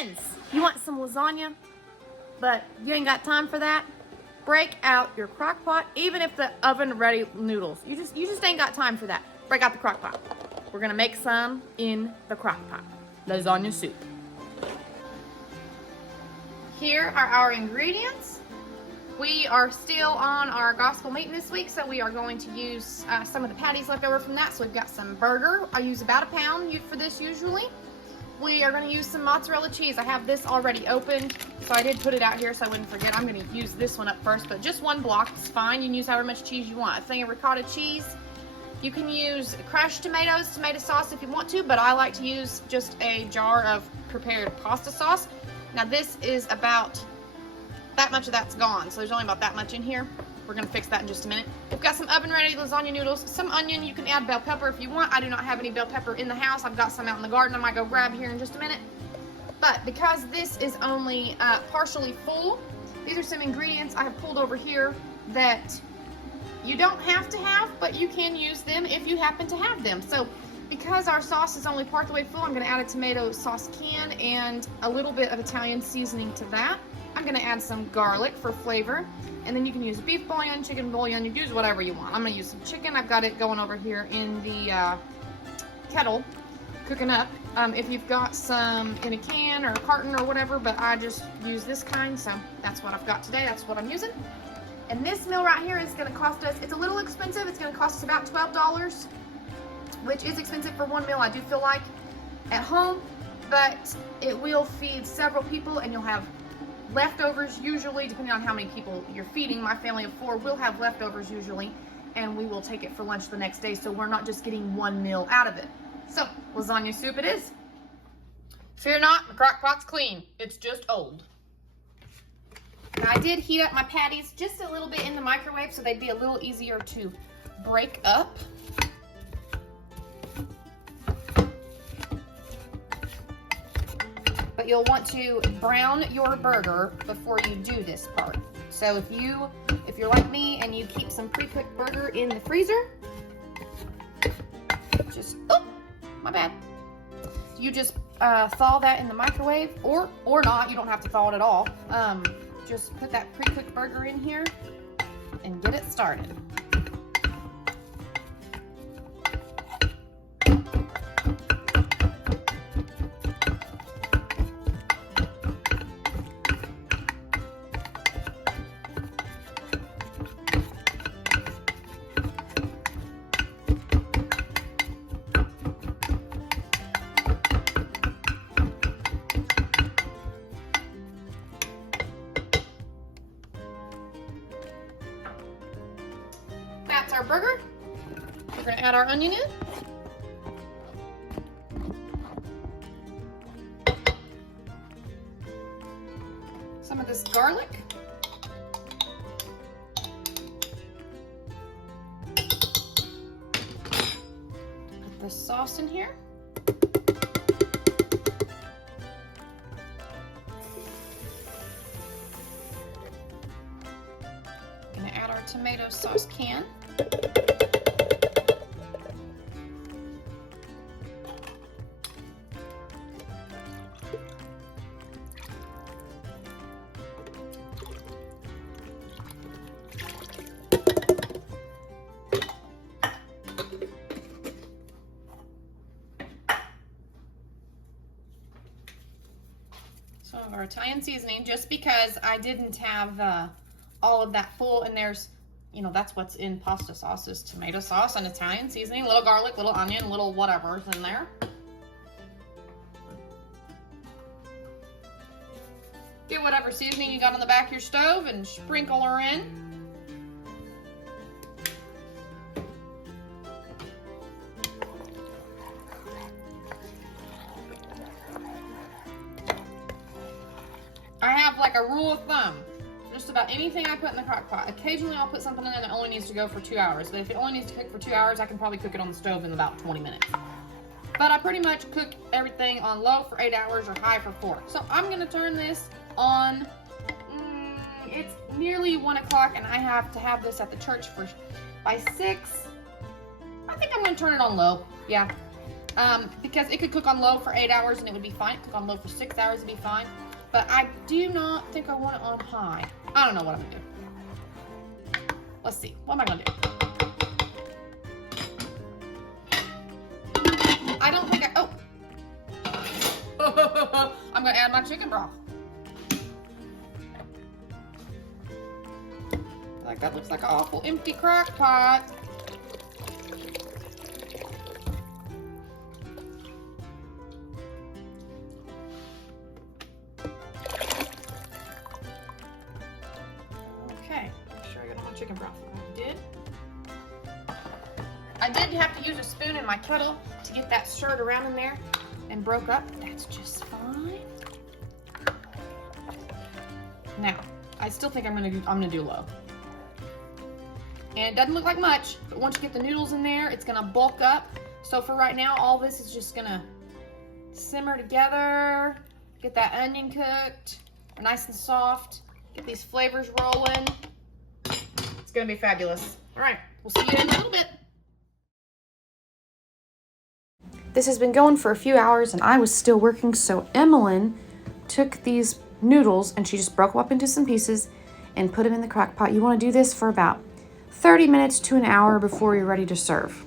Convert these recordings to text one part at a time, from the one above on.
Friends, you want some lasagna, but you ain't got time for that? Break out your Crockpot, even if the oven-ready noodles. You just ain't got time for that. Break out the Crockpot. We're gonna make some in the Crockpot. Lasagna soup. Here are our ingredients. We are still on our gospel meeting this week, so we are going to use some of the patties left over from that. So we've got some burger. I use about a pound for this usually. We are going to use some mozzarella cheese. I have this already opened, so I did put it out here so I wouldn't forget. I'm going to use this one up first, but just one block is fine. You can use however much cheese you want. A thing of ricotta cheese. You can use crushed tomatoes, tomato sauce if you want to, but I like to use just a jar of prepared pasta sauce. Now this is about that much of that's gone, so there's only about that much in here. We're gonna fix that in just a minute. We've got some oven-ready lasagna noodles, some onion. You can add bell pepper if you want. I do not have any bell pepper in the house. I've got some out in the garden. I might go grab here in just a minute. But because this is only partially full, these are some ingredients I have pulled over here that you don't have to have, but you can use them if you happen to have them. So because our sauce is only part the way full, I'm gonna add a tomato sauce can and a little bit of Italian seasoning to that. I'm gonna add some garlic for flavor, and then you can use beef bouillon, chicken bouillon, you can use whatever you want. I'm gonna use some chicken. I've got it going over here in the kettle, cooking up. If you've got some in a can or a carton or whatever, but I just use this kind, so that's what I've got today. That's what I'm using. And this meal right here is gonna cost us, it's a little expensive. It's gonna cost us about $12, which is expensive for one meal, I do feel like, at home, but it will feed several people, and you'll have leftovers usually, depending on how many people you're feeding. My family of 4 will have leftovers usually, and we will take it for lunch the next day, so we're not just getting one meal out of it. So, lasagna soup it is. Fear not, the crock pot's clean. It's just old. Now, I did heat up my patties just a little bit in the microwave so they'd be a little easier to break up. But you'll want to brown your burger before you do this part. So if you're like me and you keep some pre-cooked burger in the freezer, just, oh, my bad. You just thaw that in the microwave, or not, you don't have to thaw it at all. Just put that pre-cooked burger in here and get it started. That's our burger. We're going to add our onion in. Some of this garlic. Put the sauce in here. Going to add our tomato sauce can. Some of our Italian seasoning, just because I didn't have all of that full, and there's, you know, that's what's in pasta sauce is tomato sauce and Italian seasoning, little garlic, little onion, little whatever's in there. Get whatever seasoning you got on the back of your stove and sprinkle her in. I have like a rule of thumb. Just about anything I put in the crock pot. Occasionally I'll put something in that only needs to go for 2 hours. But if it only needs to cook for 2 hours, I can probably cook it on the stove in about 20 minutes. But I pretty much cook everything on low for 8 hours or high for 4. So I'm gonna turn this on. It's nearly 1 o'clock and I have to have this at the church by 6. I think I'm gonna turn it on low. Yeah. because it could cook on low for 8 hours and it would be fine. It could cook on low for 6 hours and be fine. But I do not think I want it on high. I don't know what I'm gonna do. Let's see. What am I gonna do? I don't think oh. I'm gonna add my chicken broth. Like that looks like an awful empty crock pot. Okay, make sure I got all my chicken broth. I did have to use a spoon in my kettle to get that stirred around in there and broke up. That's just fine. Now, I still think I'm gonna do low. And it doesn't look like much, but once you get the noodles in there, it's gonna bulk up. So for right now, all this is just gonna simmer together, get that onion cooked, nice and soft, get these flavors rolling. It's gonna be fabulous. All right, we'll see you in a little bit. This has been going for a few hours and I was still working, so Emmeline took these noodles and she just broke them up into some pieces and put them in the crock pot. You want to do this for about 30 minutes to an hour before you're ready to serve.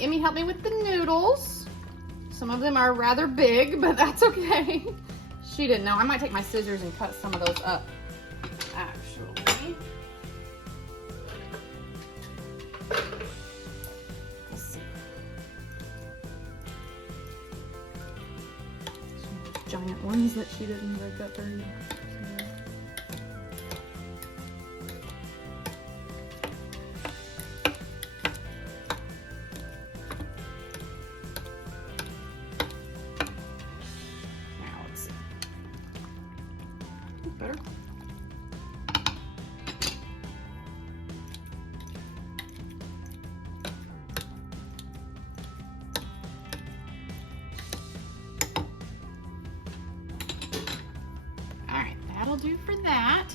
Emmy helped me with the noodles. Some of them are rather big, but that's okay. She didn't know. I might take my scissors and cut some of those up, actually. Let's see. Some giant ones that she didn't break up very well. Better. All right, that'll do for that.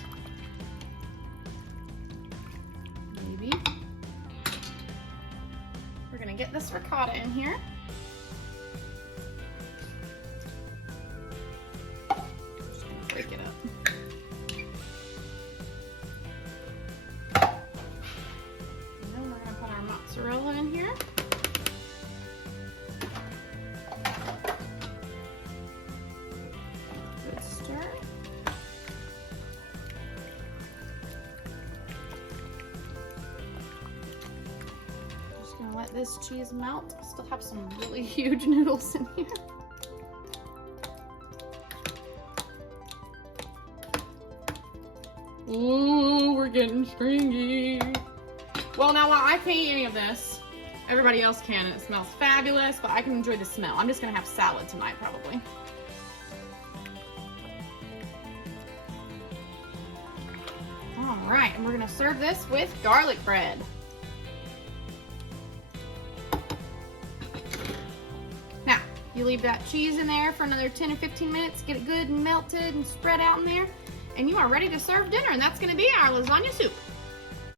Maybe. We're gonna get this ricotta in here. Just gonna break it up. Mozzarella in here. Good stir. Just gonna let this cheese melt. I still have some really huge noodles in here. Ooh, we're getting stringy. Well, now I can't eat any of this. Everybody else can, and it smells fabulous, but I can enjoy the smell. I'm just gonna have salad tonight, probably. All right, and we're gonna serve this with garlic bread. Now, you leave that cheese in there for another 10 or 15 minutes, get it good and melted and spread out in there, and you are ready to serve dinner, and that's gonna be our lasagna soup.